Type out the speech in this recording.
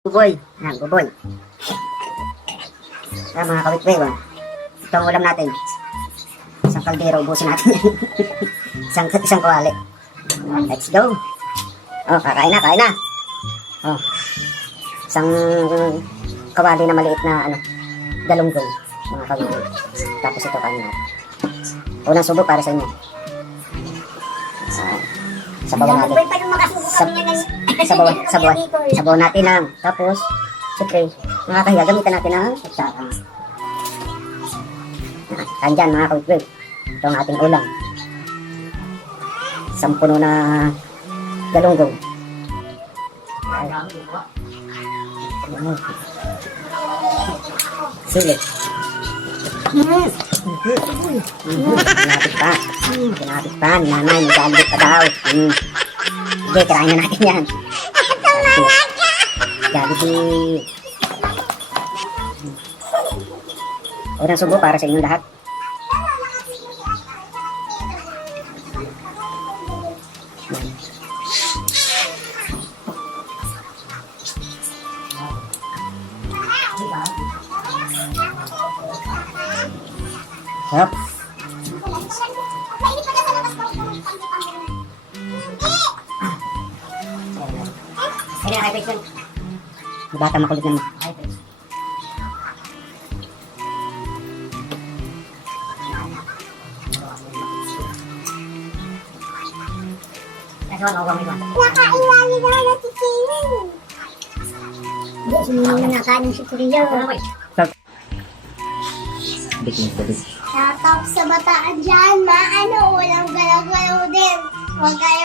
Buboy. Yan, buboy. Yan mga kawitwe. Ito ang ulam natin. Isang kaldero, ubusin natin yan. isang kuwali. Let's go. Oh, kain na. Oh. Isang kawali na maliit na galunggong. Mga kawitwe. Tapos ito kanin natin. Unang subo para sa inyo. Sabawan natin. Sabaw natin lang. Tapos, siyempre, makakahiya, gamitan natin ang kutsara. Kandyan mga kawitwe. Ito ang ating ulam. Isang puno na galunggong. Sili. Pinapit pa. Nanay, nagalit pa daw. Sige, kirain na natin yan. Jollibee. Unang subo para sa inyong lahat. Sarap. Kaya na, high-face yun. Bata makulit naman. High-face. Nakaiwali na na si Kinin. Hindi, sumunod na nakain si Kuya. Shoutout sa bataan dyan, walang galaw-galaw din. Huwag kayo